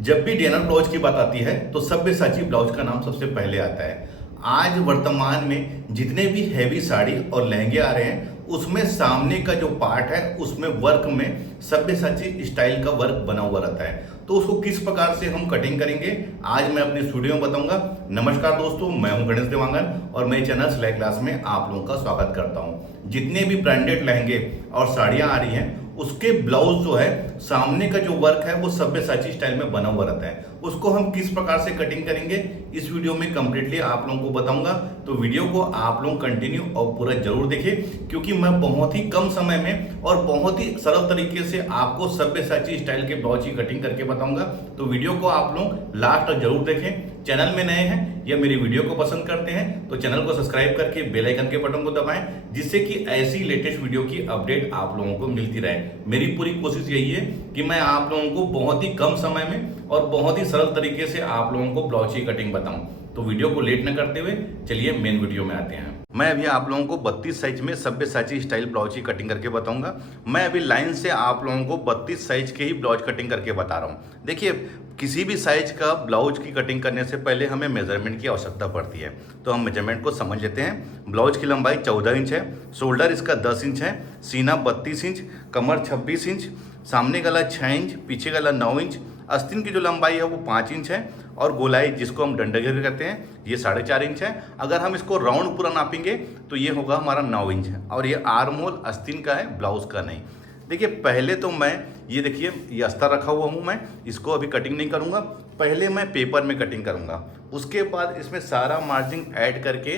जब भी designer blouse की बात आती है तो सब्यसाची ब्लाउज का नाम सबसे पहले आता है। आज वर्तमान में जितने भी हैवी साड़ी और लहंगे आ रहे हैं उसमें सामने का जो पार्ट है उसमें वर्क में सब्यसाची स्टाइल का वर्क बना हुआ रहता है। तो उसको किस प्रकार से हम कटिंग करेंगे आज मैं अपने स्टूडियो में बताऊंगा। नमस्कार दोस्तों, मैं हूं गणेश देवांगन और मेरे चैनल सिलाई क्लास में आप लोगों का स्वागत करता हूं। जितने भी ब्रांडेड लहंगे और साड़ियां आ रही हैं उसके ब्लाउज जो है सामने का जो वर्क है वो सब्यसाची स्टाइल में बना हुआ रहता है। उसको हम किस प्रकार से कटिंग करेंगे इस वीडियो में कंप्लीटली आप लोगों को बताऊंगा। तो वीडियो को आप लोग कंटिन्यू और पूरा जरूर देखें क्योंकि मैं बहुत ही कम समय में और बहुत ही सरल तरीके से आपको सब्यसाची स्टाइल के ब्लाउज की कटिंग करके बताऊंगा। तो वीडियो को आप लोग लास्ट तक जरूर देखें। चैनल में नए हैं या मेरी वीडियो को पसंद करते हैं तो चैनल को सब्सक्राइब करके बेल आइकन के बटन को दबाएं जिससे कि ऐसी लेटेस्ट वीडियो की अपडेट आप लोगों को मिलती रहे। मेरी पूरी कोशिश यही है कि मैं आप लोगों को बहुत ही कम समय में और बहुत ही सरल तरीके से आप लोगों को ब्लाउज की कटिंग बताऊं। तो वीडियो को लेट न करते हुए चलिए मेन वीडियो में आते हैं। मैं अभी आप लोगों को 32 साइज में सब्यसाची स्टाइल ब्लाउज की कटिंग करके बताऊंगा। मैं अभी लाइन से आप लोगों को 32 साइज के ही ब्लाउज कटिंग करके बता रहा हूं। देखिए, किसी भी साइज का ब्लाउज की कटिंग करने से पहले हमें मेजरमेंट की आवश्यकता पड़ती है। तो हम मेजरमेंट को समझ लेते हैं। ब्लाउज की लंबाई 14 इंच है, शोल्डर इसका 10 इंच है, सीना 32 इंच, कमर 26 इंच, सामने गला 6 इंच, पीछे गला 9 इंच, आस्तीन की जो लंबाई है वो 5 इंच है और गोलाई जिसको हम डंडा कहते हैं ये 4.5 इंच है। अगर हम इसको राउंड पूरा नापेंगे तो ये होगा हमारा 9 इंच है और ये आर्म होल आस्तीन का है, ब्लाउज का नहीं। देखिए, पहले तो मैं ये देखिए ये अस्तर रखा हुआ हूँ, मैं इसको अभी कटिंग नहीं करूँगा। पहले मैं पेपर में कटिंग करूँगा, उसके बाद इसमें सारा मार्जिन ऐड करके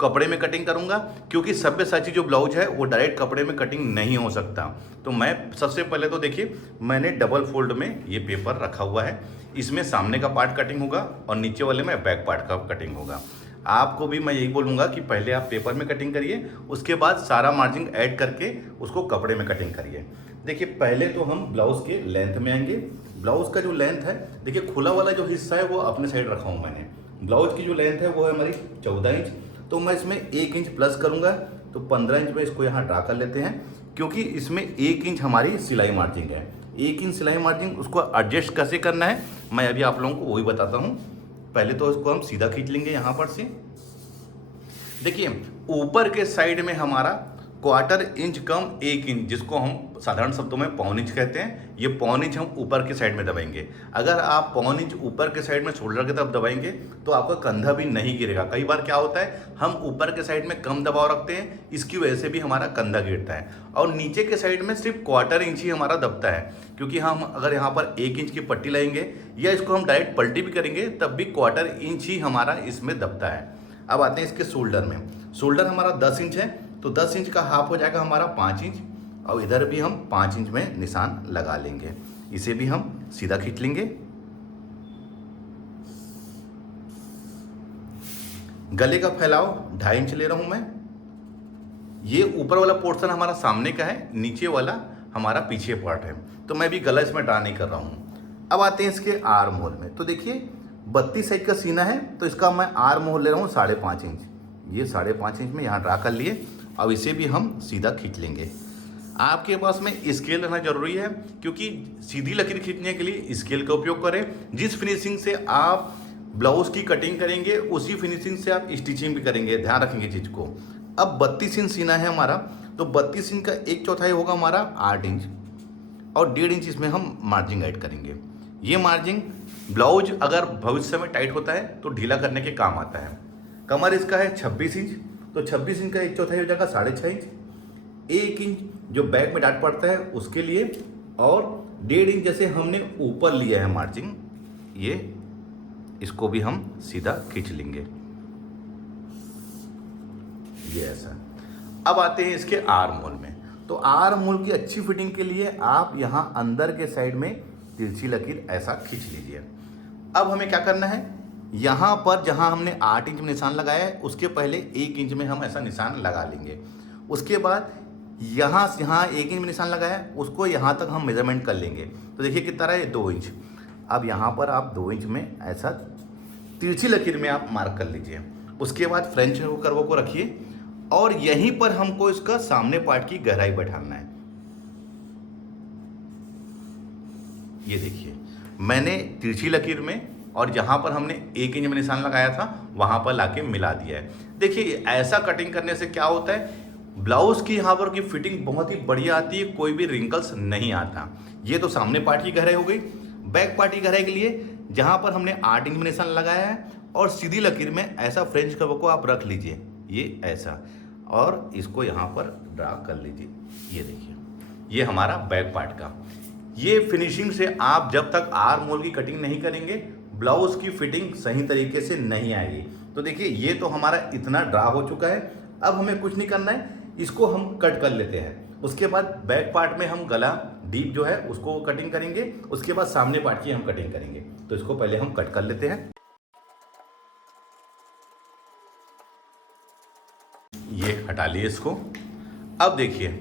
कपड़े में कटिंग करूंगा क्योंकि सब्यसाची जो ब्लाउज है वो डायरेक्ट कपड़े में कटिंग नहीं हो सकता। तो मैं सबसे पहले तो देखिए मैंने डबल फोल्ड में ये पेपर रखा हुआ है। इसमें सामने का पार्ट कटिंग होगा और नीचे वाले में बैक पार्ट का कटिंग होगा। आपको भी मैं यही बोलूँगा कि पहले आप पेपर में कटिंग करिए, उसके बाद सारा मार्जिन ऐड करके उसको कपड़े में कटिंग करिए। देखिए, पहले तो हम ब्लाउज के लेंथ में आएंगे। ब्लाउज का जो लेंथ है, देखिए खुला वाला जो हिस्सा है वो अपने साइड रखा हूँ मैंने। ब्लाउज की जो लेंथ है वो है हमारी 14 इंच। तो मैं इसमें 1 इंच प्लस करूंगा तो 15 इंच में इसको यहाँ ड्रा कर लेते हैं क्योंकि इसमें 1 इंच हमारी सिलाई मार्जिन है। 1 इंच सिलाई मार्जिन, उसको एडजस्ट कैसे करना है मैं अभी आप लोगों को वही बताता हूँ। पहले तो इसको हम सीधा खींच लेंगे यहाँ पर से। देखिए, ऊपर के साइड में हमारा 1/4 इंच कम 1 इंच, जिसको हम साधारण शब्दों में पौन इंच कहते हैं, ये पौन इंच हम ऊपर के साइड में दबाएंगे। अगर आप पौन इंच ऊपर के साइड में शोल्डर की तरफ दबाएंगे तो आपका कंधा भी नहीं गिरेगा। कई बार क्या होता है हम ऊपर के साइड में कम दबाव रखते हैं, इसकी वजह से भी हमारा कंधा गिरता है। और नीचे के साइड में सिर्फ 1/4 इंच ही हमारा दबता है क्योंकि हम अगर यहाँ पर 1 इंच की पट्टी लाएंगे या इसको हम डायरेक्ट पलटी भी करेंगे तब भी 1/4 इंच ही हमारा इसमें दबता है। अब आते हैं इसके शोल्डर में। शोल्डर हमारा 10 इंच है तो 10 इंच का हाफ हो जाएगा हमारा 5 इंच और इधर भी हम 5 इंच में निशान लगा लेंगे। इसे भी हम सीधा खींच लेंगे। गले का फैलाव 2.5 इंच ले रहा हूं मैं। ये ऊपर वाला पोर्शन हमारा सामने का है, नीचे वाला हमारा पीछे पार्ट है, तो मैं भी गला इसमें ड्रा नहीं कर रहा हूं। अब आते हैं इसके आर्म होल में। तो देखिए 32 साइज का सीना है तो इसका मैं आर्म होल ले रहा हूँ 5.5 इंच। ये 5.5 इंच में यहाँ ड्रा कर लिए। अब इसे भी हम सीधा खींच लेंगे। आपके पास में स्केल रहना जरूरी है क्योंकि सीधी लकीर खींचने के लिए स्केल का उपयोग करें। जिस फिनिशिंग से आप ब्लाउज की कटिंग करेंगे उसी फिनिशिंग से आप स्टिचिंग भी करेंगे, ध्यान रखेंगे चीज को। अब 32 इंच सीना है हमारा तो 32 इंच का 1/4 होगा हमारा 8 इंच और 1.5 इंच इसमें हम मार्जिन ऐड करेंगे। ये मार्जिन ब्लाउज अगर भविष्य में टाइट होता है तो ढीला करने के काम आता है। कमर इसका है 26 इंच तो 26 इंच का 1/4 हो जाएगा 6.5 इंच। 1 इंच जो बैक में डाट पड़ता है उसके लिए और 1.5 इंच जैसे हमने ऊपर लिया है मार्जिन, ये इसको भी हम सीधा खींच लेंगे, ये ऐसा। अब आते हैं इसके आर्म होल में। तो आर्म होल की अच्छी फिटिंग के लिए आप यहाँ अंदर के साइड में तिरछी लकीर ऐसा खींच लीजिए। अब हमें क्या करना है, यहाँ पर जहाँ हमने 8 इंच में निशान लगाया है उसके पहले 1 इंच में हम ऐसा निशान लगा लेंगे। उसके बाद यहाँ 1 इंच में निशान लगाया है उसको यहाँ तक हम मेजरमेंट कर लेंगे। तो देखिए कितना है 2 इंच। अब यहाँ पर आप 2 इंच में ऐसा तिरछी लकीर में आप मार्क कर लीजिए। उसके बाद फ्रेंच कर्व को रखिए और यहीं पर हमको इसका सामने पार्ट की गहराई बैठाना है। ये देखिए मैंने तिरछी लकीर में और जहाँ पर हमने 1 इंच में निशान लगाया था वहाँ पर लाके मिला दिया है। देखिए ऐसा कटिंग करने से क्या होता है, ब्लाउज की यहाँ पर की फिटिंग बहुत ही बढ़िया आती है, कोई भी रिंकल्स नहीं आता। ये तो सामने पार्ट की गहराई हो गई। बैक पार्ट की गहराई के लिए जहाँ पर हमने 8 इंच में निशान लगाया है और सीधी लकीर में ऐसा फ्रेंच कर्व को आप रख लीजिए, ये ऐसा, और इसको यहाँ पर ड्रा कर लीजिए। ये देखिए, ये हमारा बैक पार्ट का। ये फिनिशिंग से आप जब तक आर्म होल की कटिंग नहीं करेंगे ब्लाउज की फिटिंग सही तरीके से नहीं आएगी। तो देखिए ये तो हमारा इतना ड्रा हो चुका है। अब हमें कुछ नहीं करना है, इसको हम कट कर लेते हैं। उसके बाद बैक पार्ट में हम गला डीप जो है उसको कटिंग करेंगे, उसके बाद सामने पार्ट की हम कटिंग करेंगे। तो इसको पहले हम कट कर लेते हैं। ये हटा लिए इसको। अब देखिए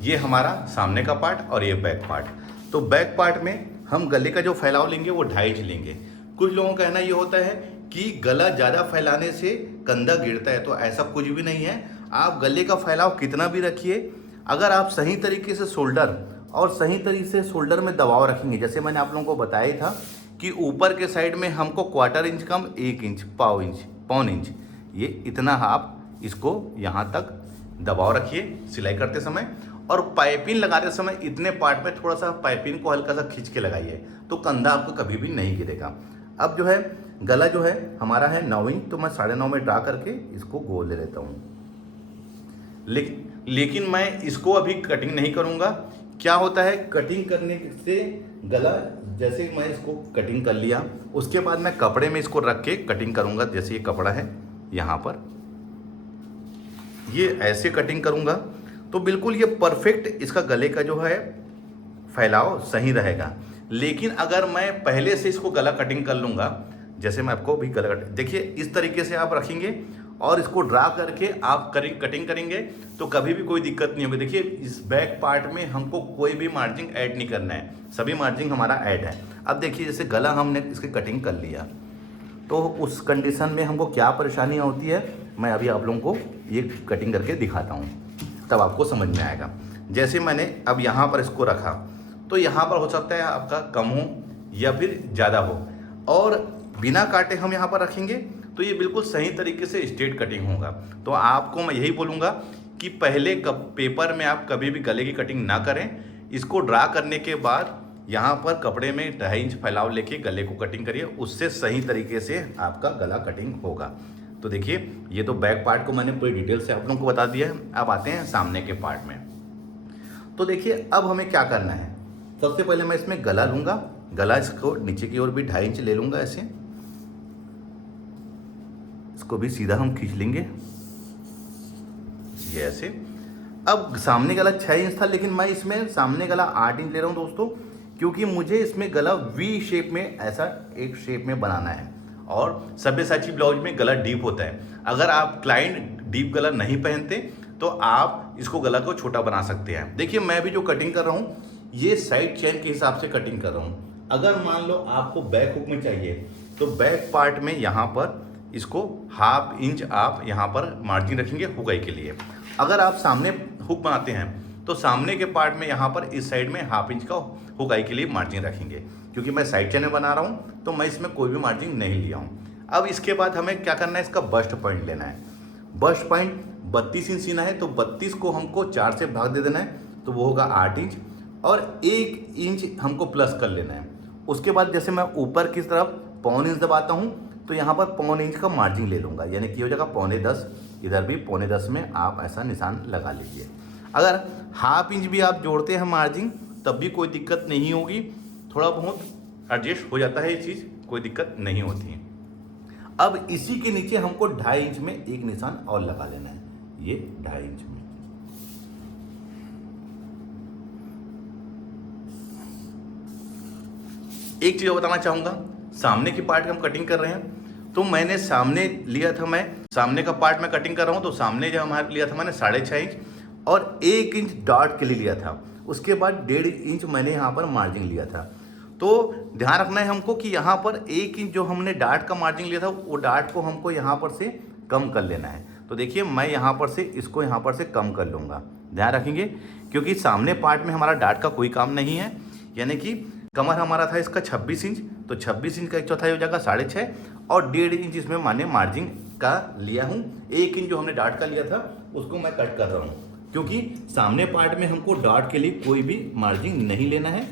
ये हमारा सामने का पार्ट और ये बैक पार्ट। तो बैक पार्ट में हम गले का जो फैलाव लेंगे वो 2.5 इंच लेंगे। कुछ लोगों का कहना ये होता है कि गला ज़्यादा फैलाने से कंधा गिरता है, तो ऐसा कुछ भी नहीं है। आप गले का फैलाव कितना भी रखिए, अगर आप सही तरीके से शोल्डर और सही तरीके से शोल्डर में दबाव रखेंगे, जैसे मैंने आप लोगों को बताया था कि ऊपर के साइड में हमको 1/4 इंच कम 1 इंच, पौन इंच, ये इतना आप इसको यहाँ तक दबाव रखिए सिलाई करते समय। और पाइपिंग लगाते समय इतने पार्ट में थोड़ा सा पाइपिंग को हल्का सा खींच के लगाइए, तो कंधा आपको कभी भी नहीं गिरेगा। अब जो है गला जो है हमारा है 9 इंच, तो मैं 9.5 में ड्रा करके इसको गोल ले लेता हूँ। लेकिन मैं इसको अभी कटिंग नहीं करूँगा। क्या होता है, कटिंग करने से गला, जैसे मैं इसको कटिंग कर लिया उसके बाद मैं कपड़े में इसको रख के कटिंग करूँगा। जैसे ये कपड़ा है यहाँ पर, ये ऐसे कटिंग करूँगा तो बिल्कुल ये परफेक्ट इसका गले का जो है फैलाव सही रहेगा। लेकिन अगर मैं पहले से इसको गला कटिंग कर लूँगा, जैसे मैं आपको भी गला कटिंग, देखिए इस तरीके से आप रखेंगे और इसको ड्रा करके आप कटिंग करेंगे तो कभी भी कोई दिक्कत नहीं होगी। देखिए इस बैक पार्ट में हमको कोई भी मार्जिंग ऐड नहीं करना है, सभी मार्जिंग हमारा ऐड है। अब देखिए जैसे गला हमने इसकी कटिंग कर लिया, तो उस कंडीशन में हमको क्या परेशानियाँ होती है मैं अभी आप लोगों को ये कटिंग करके दिखाता हूँ, तब आपको समझ में आएगा। जैसे मैंने अब यहाँ पर इसको रखा, तो यहाँ पर हो सकता है आपका कम हो या फिर ज़्यादा हो, और बिना काटे हम यहाँ पर रखेंगे तो ये बिल्कुल सही तरीके से स्ट्रेट कटिंग होगा। तो आपको मैं यही बोलूँगा कि पहले पेपर में आप कभी भी गले की कटिंग ना करें, इसको ड्रा करने के बाद यहाँ पर कपड़े में 2.5 इंच फैलाव लेके गले को कटिंग करिए, उससे सही तरीके से आपका गला कटिंग होगा। तो देखिए ये तो बैक पार्ट को मैंने पूरी डिटेल से आप लोगों को बता दिया है। अब आते हैं सामने के पार्ट में। तो देखिए अब हमें क्या करना है, सबसे पहले मैं इसमें गला लूँगा, गला इसको नीचे की ओर भी 2.5 इंच ले लूँगा, ऐसे इसको भी सीधा हम खींच लेंगे, ये ऐसे। अब सामने गला 6 इंच था, लेकिन मैं इसमें सामने गला 8 इंच ले रहा हूँ दोस्तों, क्योंकि मुझे इसमें गला वी शेप में ऐसा एक शेप में बनाना है। और सब्यसाची ब्लाउज में गला डीप होता है। अगर आप क्लाइंट डीप गला नहीं पहनते तो आप इसको गला को छोटा बना सकते हैं। देखिए मैं भी जो कटिंग कर रहा हूँ ये साइड चेन के हिसाब से कटिंग कर रहा हूँ। अगर मान लो आपको बैक हुक में चाहिए तो बैक पार्ट में यहाँ पर इसको 1/2 इंच आप यहाँ पर मार्जिन रखेंगे हुकाई के लिए। अगर आप सामने हुक बनाते हैं तो सामने के पार्ट में यहाँ पर इस साइड में 1/2 इंच का हुकाई के लिए मार्जिन रखेंगे। क्योंकि मैं साइड चैनल बना रहा हूँ तो मैं इसमें कोई भी मार्जिन नहीं लिया हूँ। अब इसके बाद हमें क्या करना है, इसका बस्ट पॉइंट लेना है। बस्ट पॉइंट 32 इंच सीना है, तो 32 को हमको 4 से भाग दे देना है, तो वो होगा 8 इंच, और 1 इंच हमको प्लस कर लेना है। उसके बाद जैसे मैं ऊपर की तरफ 1/4 इंच दबाता हूँ तो यहाँ पर 1/4 इंच का मार्जिन ले लूँगा, यानी कि हो जाएगा 9.25। इधर भी 9.25 में आप ऐसा निशान लगा लीजिए। अगर 1/2 इंच भी आप जोड़ते हैं मार्जिन तब भी कोई दिक्कत नहीं होगी, थोड़ा बहुत एडजस्ट हो जाता है ये चीज़, कोई दिक्कत नहीं होती है। अब इसी के नीचे हमको 2.5 इंच में एक निशान और लगा लेना है, ये 2.5 इंच में। एक चीज़ और बताना चाहूँगा, सामने की पार्ट हम कटिंग कर रहे हैं तो मैंने सामने लिया था, मैं सामने का पार्ट में कटिंग कर रहा हूँ तो सामने जो हमारे लिया था मैंने 6.5 इंच और 1 इंच डॉट के लिए लिया था। उसके बाद 1.5 इंच मैंने यहाँ पर मार्जिन लिया था। तो ध्यान रखना है हमको कि यहाँ पर 1 इंच जो हमने डार्ट का मार्जिन लिया था वो डार्ट को हमको यहाँ पर से कम कर लेना है। तो देखिए मैं यहाँ पर से इसको यहाँ पर से कम कर लूँगा, ध्यान रखेंगे, क्योंकि सामने पार्ट में हमारा डार्ट का कोई काम नहीं है, यानी कि कमर हमारा था इसका 26 इंच, तो 26 इंच का एक चौथाई हो जाएगा 6.5, और 1.5 इंच इसमें माने मार्जिन का लिया हूँ। 1 इंच जो हमने डार्ट का लिया था उसको मैं कट कर रहा हूँ, क्योंकि सामने पार्ट में हमको डार्ट के लिए कोई भी मार्जिन नहीं लेना है।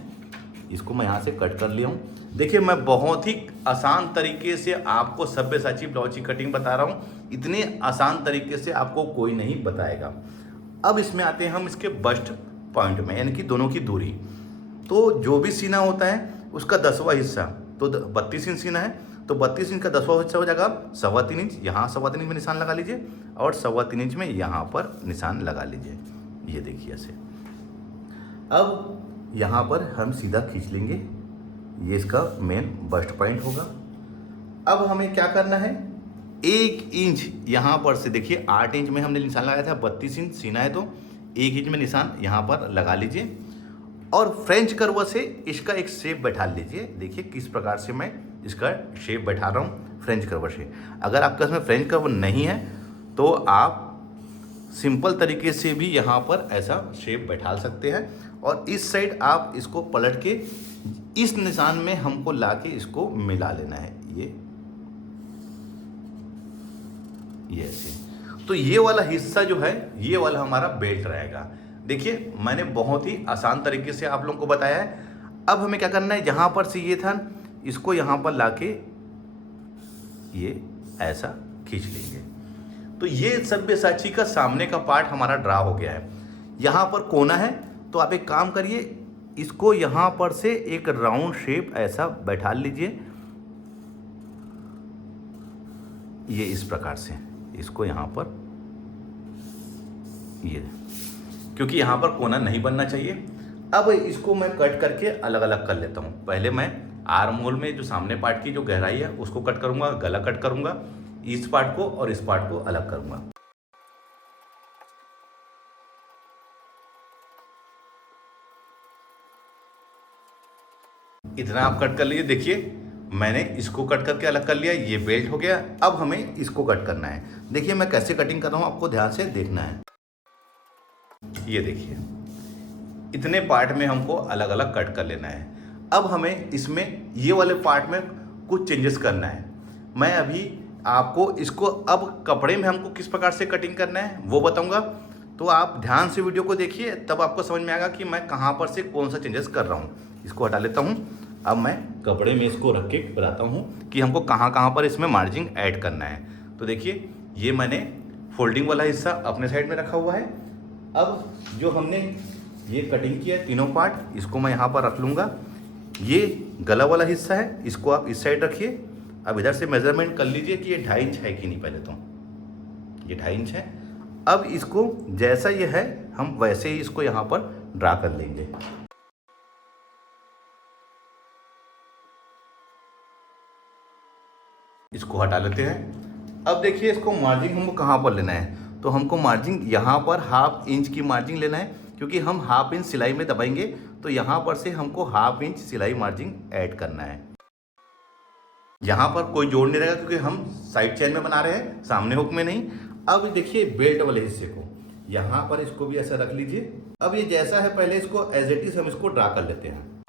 इसको मैं यहाँ से कट कर लिया हूँ। देखिए, मैं बहुत ही आसान तरीके से आपको सब्यसाची ब्लाउज की कटिंग बता रहा हूँ। इतने आसान तरीके से आपको कोई नहीं बताएगा। अब इसमें आते हैं हम इसके बस्ट पॉइंट में, यानी कि दोनों की दूरी। तो जो भी सीना होता है उसका 10वां हिस्सा, तो 32 इंच सीना है, तो 32 इंच का 10वां हिस्सा हो जाएगा 3.25 इंच। यहाँ 3.25 इंच में निशान लगा लीजिए, और 3.25 इंच में यहाँ पर निशान लगा लीजिए। ये देखिए ऐसे। अब यहाँ पर हम सीधा खींच लेंगे, ये इसका मेन बस्ट पॉइंट होगा। अब हमें क्या करना है, 1 इंच यहाँ पर से, देखिए 8 इंच में हमने निशान लगाया था, 32 इंच सीना है, तो 1 इंच में निशान यहाँ पर लगा लीजिए, और फ्रेंच कर्व से इसका एक शेप बैठा लीजिए। देखिए किस प्रकार से मैं इसका शेप बैठा रहा हूँ फ्रेंच कर्व से। अगर आपके पास में फ्रेंच कर्व नहीं है तो आप सिंपल तरीके से भी यहाँ पर ऐसा शेप बैठा सकते हैं, और इस साइड आप इसको पलट के इस निशान में हमको लाके इसको मिला लेना है, ये ऐसे। तो ये वाला हिस्सा जो है, ये वाला हमारा बेल्ट रहेगा। देखिए, मैंने बहुत ही आसान तरीके से आप लोगों को बताया है। अब हमें क्या करना है, जहाँ पर से ये था इसको यहाँ पर लाके ये ऐसा खींच लेंगे। तो ये सब्यसाची का सामने का पार्ट हमारा ड्रा हो गया है। यहाँ पर कोना है, तो आप एक काम करिए, इसको यहाँ पर से एक राउंड शेप ऐसा बैठा लीजिए, ये इस प्रकार से। इसको यहाँ पर ये, क्योंकि यहाँ पर कोना नहीं बनना चाहिए। अब इसको मैं कट करके अलग अलग कर लेता हूँ। पहले मैं आर्म होल में जो सामने पार्ट की जो गहराई है उसको कट करूँगा, गला कट करूँगा, इस पार्ट को और इस पार्ट को अलग करूँगा। इतना आप कट कर लीजिए। देखिए, मैंने इसको कट करके अलग कर लिया, ये बेल्ट हो गया। अब हमें इसको कट करना है। देखिए मैं कैसे कटिंग कर रहा हूँ, आपको ध्यान से देखना है। ये देखिए, इतने पार्ट में हमको अलग अलग कट कर लेना है। अब हमें इसमें ये वाले पार्ट में कुछ चेंजेस करना है। मैं अभी आपको इसको अब कपड़े में हमको किस प्रकार से कटिंग करना है वो बताऊंगा। तो आप ध्यान से वीडियो को देखिए, तब आपको समझ में आएगा कि मैं कहाँ पर से कौन सा चेंजेस कर रहा हूँ। इसको हटा लेता हूँ। अब मैं कपड़े में इसको रख के बताता हूँ कि हमको कहाँ कहाँ पर इसमें मार्जिन ऐड करना है। तो देखिए, ये मैंने फोल्डिंग वाला हिस्सा अपने साइड में रखा हुआ है। अब जो हमने ये कटिंग किया है तीनों पार्ट, इसको मैं यहाँ पर रख लूँगा। ये गला वाला हिस्सा है, इसको आप इस साइड रखिए। अब इधर से मेजरमेंट कर लीजिए कि ये 2.5 इंच है कि नहीं। पहले तो ये 2.5 इंच है। अब इसको जैसा ये है हम वैसे ही इसको यहाँ पर ड्रा कर लेंगे। इसको हटा लेते हैं। अब देखिए, इसको मार्जिन हमको कहाँ पर लेना है, तो हमको मार्जिन यहाँ पर 1/2 इंच की मार्जिन लेना है, क्योंकि हम 1/2 इंच सिलाई में दबाएंगे। तो यहाँ पर से हमको 1/2 इंच सिलाई मार्जिन ऐड करना है। यहाँ पर कोई जोड़ नहीं रहेगा, क्योंकि हम साइड चेन में बना रहे हैं, सामने हुक में नहीं। अब देखिए, बेल्ट वाले हिस्से को यहाँ पर इसको भी ऐसा रख लीजिए। अब ये जैसा है पहले इसको एज इट इज हम इसको ड्रा कर लेते हैं।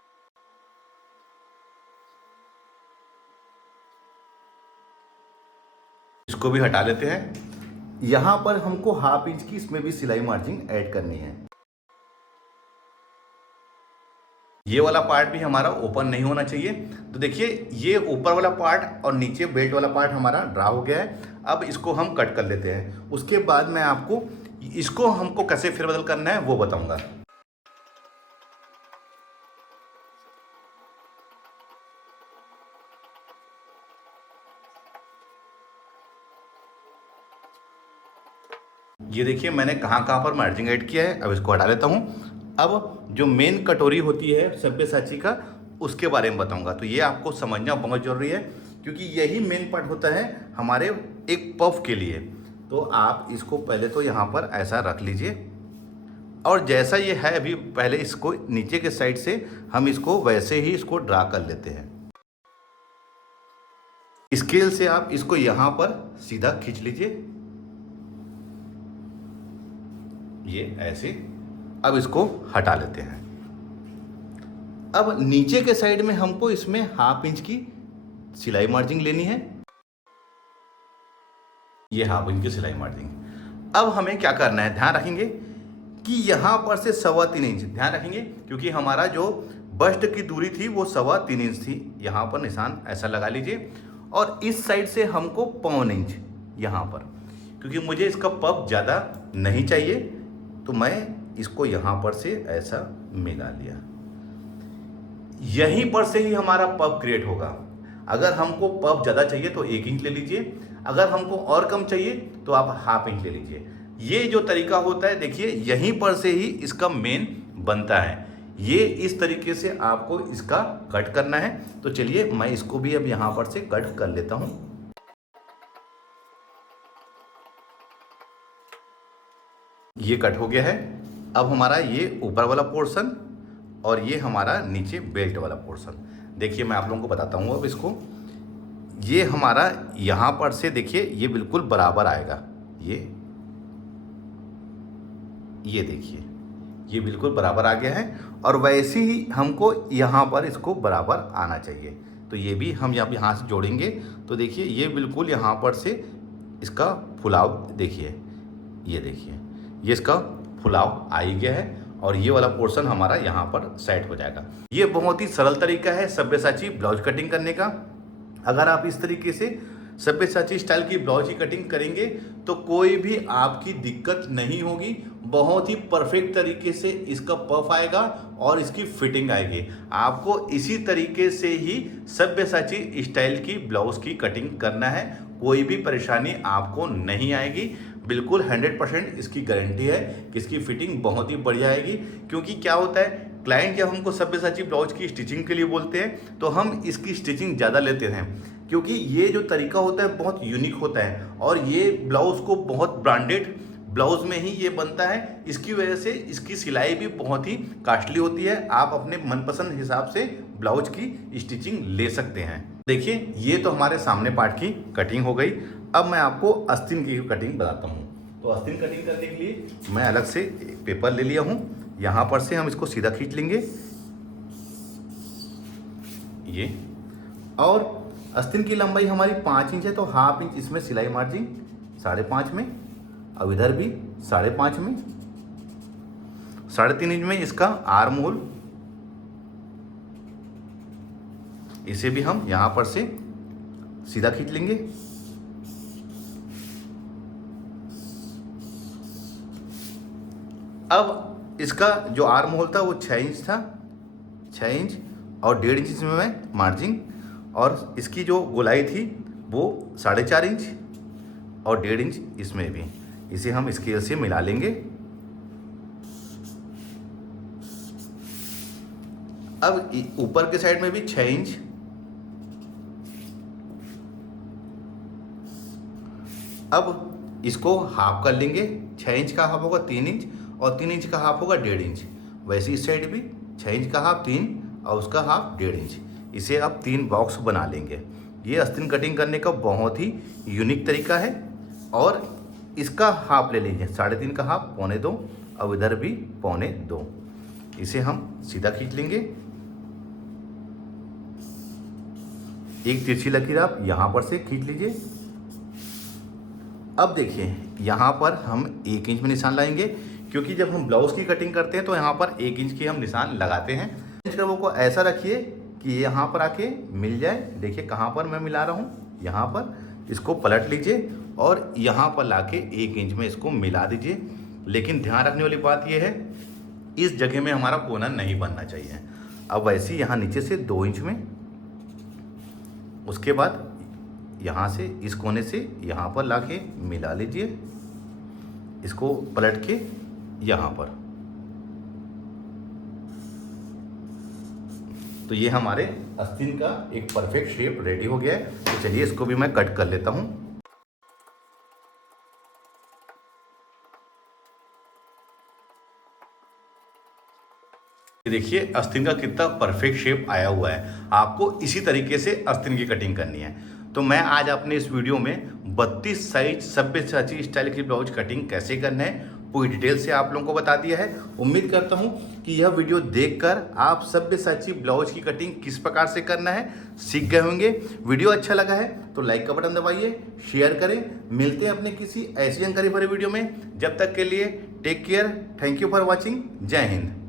इसको भी हटा लेते हैं। यहाँ पर हमको 1/2 इंच की इसमें भी सिलाई मार्जिन ऐड करनी है। ये वाला पार्ट भी हमारा ओपन नहीं होना चाहिए। तो देखिए, ये ऊपर वाला पार्ट और नीचे बेल्ट वाला पार्ट हमारा ड्रा हो गया है। अब इसको हम कट कर लेते हैं। उसके बाद मैं आपको इसको हमको कैसे फेरबदल करना है वो बताऊंगा। ये देखिए, मैंने कहाँ कहाँ पर मार्जिन ऐड किया है। अब इसको हटा लेता हूँ। अब जो मेन कटोरी होती है सब्यसाची का, उसके बारे में बताऊंगा। तो ये आपको समझना बहुत जरूरी है, क्योंकि यही मेन पार्ट होता है हमारे एक पफ के लिए। तो आप इसको पहले तो यहाँ पर ऐसा रख लीजिए, और जैसा ये है अभी, पहले इसको नीचे के साइड से हम इसको वैसे ही इसको ड्रा कर लेते हैं। स्केल से आप इसको यहाँ पर सीधा खींच लीजिए, ये ऐसे। अब इसको हटा लेते हैं। अब नीचे के साइड में हमको इसमें 1/2 इंच की सिलाई मार्जिन लेनी है, ये 1/2 इंच की सिलाई मार्जिन। अब हमें क्या करना है, ध्यान रखेंगे कि यहाँ पर से 3.25 इंच, ध्यान रखेंगे क्योंकि हमारा जो बस्ट की दूरी थी वो 3.25 इंच थी। यहाँ पर निशान ऐसा लगा लीजिए और इस साइड से हमको 1.25 इंच यहाँ पर, क्योंकि मुझे इसका पफ ज़्यादा नहीं चाहिए तो मैं इसको यहाँ पर से ऐसा मिला लिया। यहीं पर से ही हमारा पफ क्रिएट होगा। अगर हमको पफ ज़्यादा चाहिए तो 1 इंच ले लीजिए, अगर हमको और कम चाहिए तो आप 1/2 इंच ले लीजिए। ये जो तरीका होता है देखिए, यहीं पर से ही इसका मेन बनता है। ये इस तरीके से आपको इसका कट करना है। तो चलिए मैं इसको भी अब यहाँ पर से कट कर लेता हूँ। ये कट हो गया है। अब हमारा ये ऊपर वाला पोर्शन और ये हमारा नीचे बेल्ट वाला पोर्शन, देखिए मैं आप लोगों को बताता हूँ अब इसको। ये हमारा यहाँ पर से देखिए ये बिल्कुल बराबर आएगा, ये देखिए ये बिल्कुल बराबर आ गया है और वैसे ही हमको यहाँ पर इसको बराबर आना चाहिए। तो ये भी हम यहाँ से जोड़ेंगे तो देखिए ये बिल्कुल यहाँ पर से इसका फुलाव देखिए, ये देखिए ये इसका फुलाव आ ही गया है और ये वाला पोर्शन हमारा यहाँ पर सेट हो जाएगा। ये बहुत ही सरल तरीका है सब्यसाची ब्लाउज कटिंग करने का। अगर आप इस तरीके से सब्यसाची स्टाइल की ब्लाउज की कटिंग करेंगे तो कोई भी आपकी दिक्कत नहीं होगी। बहुत ही परफेक्ट तरीके से इसका पफ आएगा और इसकी फिटिंग आएगी। आपको इसी तरीके से ही सब्यसाची स्टाइल की ब्लाउज की कटिंग करना है, कोई भी परेशानी आपको नहीं आएगी। बिल्कुल 100% इसकी गारंटी है कि इसकी फिटिंग बहुत ही बढ़िया आएगी। क्योंकि क्या होता है, क्लाइंट जब हमको सब्यसाची ब्लाउज की स्टिचिंग के लिए बोलते हैं तो हम इसकी स्टिचिंग ज़्यादा लेते हैं, क्योंकि ये जो तरीका होता है बहुत यूनिक होता है और ये ब्लाउज को बहुत ब्रांडेड ब्लाउज में ही ये बनता है। इसकी वजह से इसकी सिलाई भी बहुत ही कॉस्टली होती है। आप अपने मनपसंद हिसाब से ब्लाउज की स्टिचिंग ले सकते हैं। देखिए ये तो हमारे सामने पार्ट की कटिंग हो गई। अब मैं आपको आस्तीन की कटिंग बताता हूँ। तो आस्तीन कटिंग करने के लिए मैं अलग से एक पेपर ले लिया हूँ। यहाँ पर से हम इसको सीधा खींच लेंगे ये, और आस्तीन की लंबाई हमारी 5 इंच है तो 1/2 इंच इसमें सिलाई मार्जिन 5.5 में, अब इधर भी 5.5 में, 3.5 इंच में इसका आर्म होल, इसे भी हम यहां पर से सीधा खींच लेंगे। अब इसका जो आर्म होल था वो 6 इंच था, 6 इंच और 1.5 इंच इसमें मैं मार्जिन, और इसकी जो गोलाई थी वो 4.5 इंच और 1.5 इंच इसमें भी। इसे हम स्केल से मिला लेंगे। अब ऊपर के साइड में भी 6 इंच, अब इसको हाफ कर लेंगे। 6 इंच का हाफ होगा 3 इंच और 3 इंच का हाफ होगा 1.5 इंच। वैसे इस साइड भी 6 इंच का हाफ 3 और उसका हाफ 1.5 इंच। इसे अब 3 बॉक्स बना लेंगे। ये आस्तीन कटिंग करने का बहुत ही यूनिक तरीका है। और इसका हाफ ले लीजिए, 3.5 का हाफ 1.25, अब इधर भी 1.25। इसे हम सीधा खींच लेंगे। एक तिरछी लकीर आप यहाँ पर से खींच लीजिए। अब देखिए यहाँ पर हम 1 इंच में निशान लाएंगे, क्योंकि जब हम ब्लाउज की कटिंग करते हैं तो यहाँ पर 1 इंच की हम निशान लगाते हैं। इंच का वो को ऐसा रखिए कि यहाँ पर आके मिल जाए। देखिए कहाँ पर मैं मिला रहा हूँ, यहाँ पर। इसको पलट लीजिए और यहाँ पर लाके 1 इंच में इसको मिला दीजिए। लेकिन ध्यान रखने वाली बात यह है, इस जगह में हमारा कोना नहीं बनना चाहिए। अब वैसे यहाँ नीचे से 2 इंच में, उसके बाद यहाँ से इस कोने से यहाँ पर लाके मिला लीजिए, इसको पलट के यहाँ पर। तो ये हमारे आस्तीन का एक परफेक्ट शेप रेडी हो गया है। तो चलिए इसको भी मैं कट कर लेता हूँ। देखिए आस्तीन का कितना परफेक्ट शेप आया हुआ है। आपको इसी तरीके से आस्तीन की कटिंग करनी है। तो मैं आज अपने इस वीडियो में 32 साइज सब्यसाची स्टाइल की ब्लाउज कटिंग कैसे करना है पूरी डिटेल से आप लोगों को बता दिया है। उम्मीद करता हूं कि यह वीडियो देखकर आप सब्यसाची ब्लाउज की कटिंग किस प्रकार से करना है सीख गए होंगे। वीडियो अच्छा लगा है तो लाइक का बटन दबाइए, शेयर करें। मिलते हैं अपने किसी ऐसी जानकारी भरे वीडियो में। जब तक के लिए take care. Thank you for watching. जय हिंद।